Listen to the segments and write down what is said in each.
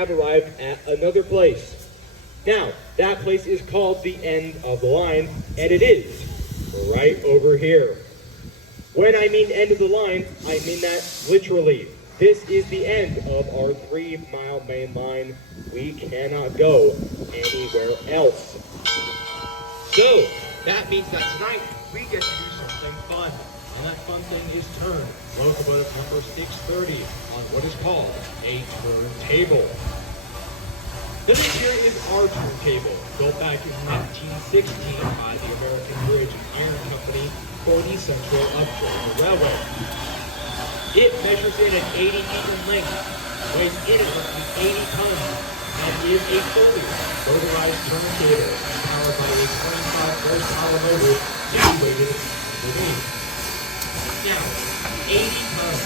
have arrived at another place. Now, that place is called the end of the line, and it is right over here. When I mean end of the line, I mean that literally. This is the end of our 3-mile main line. We cannot go anywhere else. So, that means that tonight we get to do something fun. And that fun thing is turn locomotive number 630 on what is called a turntable. This here is our turntable, built back in 1916 by the American Bridge and Iron Company for the Central Upper Railway. It measures in at 80 feet in length, weighs in at roughly 80 tons, and is a fully motorized turntable powered by a 25 horsepower motor situated underneath. Now, 80 tons,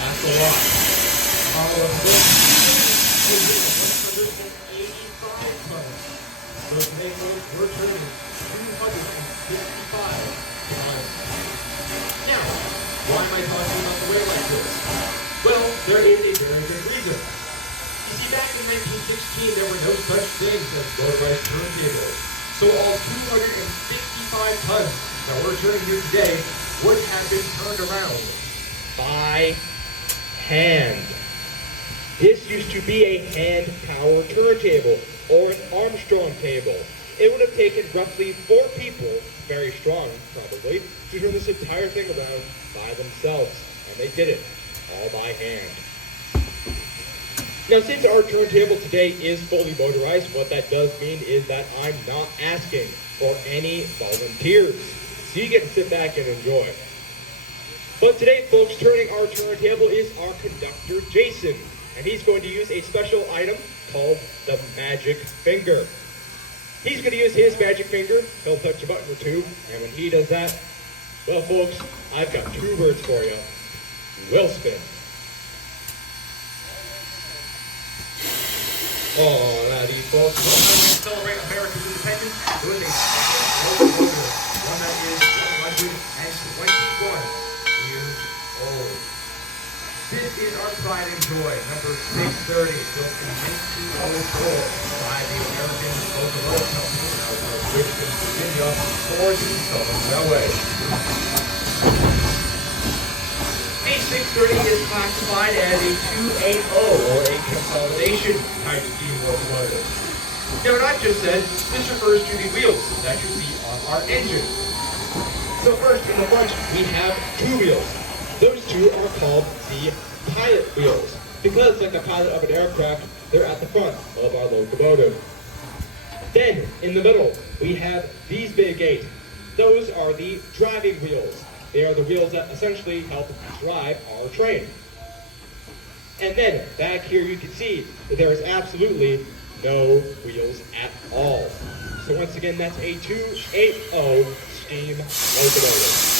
that's a lot. All of this is 185 tons. Those main loads were turning 255 tons. Now, why am I talking about the weight like this? Well, there is a very good reason. You see, back in 1916, there were no such things as motorized turntables. So all 255 tons that we're turning here today would have been turned around by hand. This used to be a hand-powered turntable, or an Armstrong table. It would have taken roughly 4 people, very strong probably, to turn this entire thing around by themselves. And they did it, all by hand. Now, since our turntable today is fully motorized, what that does mean is that I'm not asking for any volunteers. So you get to sit back and enjoy. But today, folks, turning our turntable is our conductor, Jason. And he's going to use a special item called the magic finger. He's going to use his magic finger. He'll touch a button or two. And when he does that, well, folks, I've got 2 words for you. Will spin. Oh, laddie, folks. Well, how do we celebrate America's independence? With a locomotive. One that is 121 years old. This is our pride and joy, number 630, built in 1904 by the American Locomotive Company out of Richmond, Virginia, for the Southern Railway. A630 is classified as a 280 or a consolidation type steam locomotive. Now, what I've just said, this refers to the wheels that you see on our engine. So first, in the front, we have 2 wheels. Those 2 are called the pilot wheels, because like the pilot of an aircraft, they're at the front of our locomotive. Then, in the middle, we have these big 8. Those are the driving wheels. They are the wheels that essentially help drive our train. And then, back here you can see that there is absolutely no wheels at all. So once again, that's a 280 steam locomotive.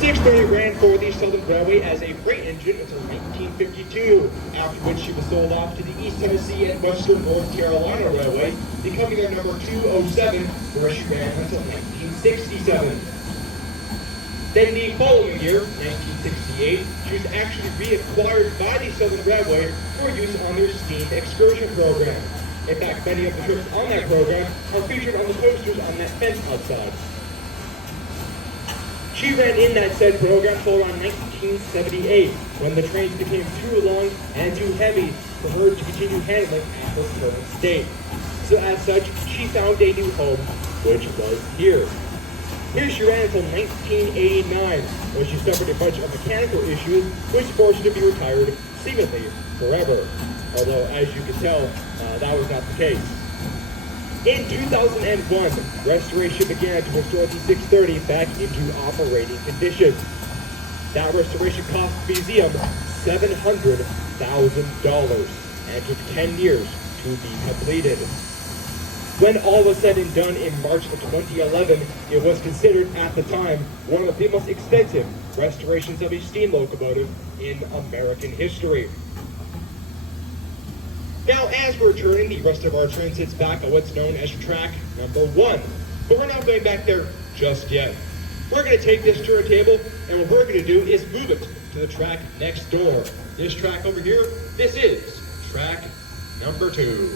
630 ran for the Southern Railway as a freight engine until 1952, after which she was sold off to the East Tennessee and Western North Carolina Railway, becoming their number 207, where she ran until 1967. Then the following year, 1968, she was actually reacquired by the Southern Railway for use on their steam excursion program. In fact, many of the trips on that program are featured on the posters on that fence outside. She ran in that said program till around 1978, when the trains became too long and too heavy for her to continue handling at her current state. So as such, she found a new home, which was here. Here she ran until 1989, when she suffered a bunch of mechanical issues, which forced her to be retired seemingly forever. Although, as you can tell, that was not the case. In 2001, restoration began to restore the 630 back into operating condition. That restoration cost the museum $700,000 and took 10 years to be completed. When all was said and done in March of 2011, it was considered at the time one of the most extensive restorations of a steam locomotive in American history. Now, as we're turning, the rest of our train sits back on what's known as track number 1. But we're not going back there just yet. We're going to take this turntable, and what we're going to do is move it to the track next door. This track over here, this is track number 2.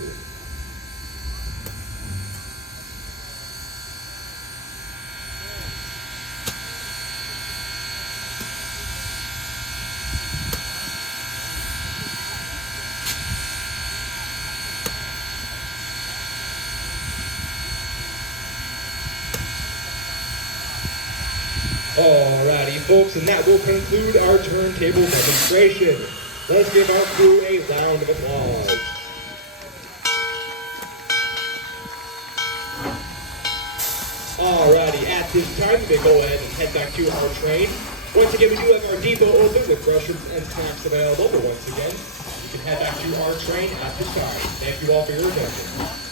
Alrighty folks, and that will conclude our turntable demonstration. Let's give our crew a round of applause. Alrighty, at this time, we go ahead and head back to our train. Once again, we do have our depot open with restrooms and snacks available, but once again, you can head back to our train at this time. Thank you all for your attention.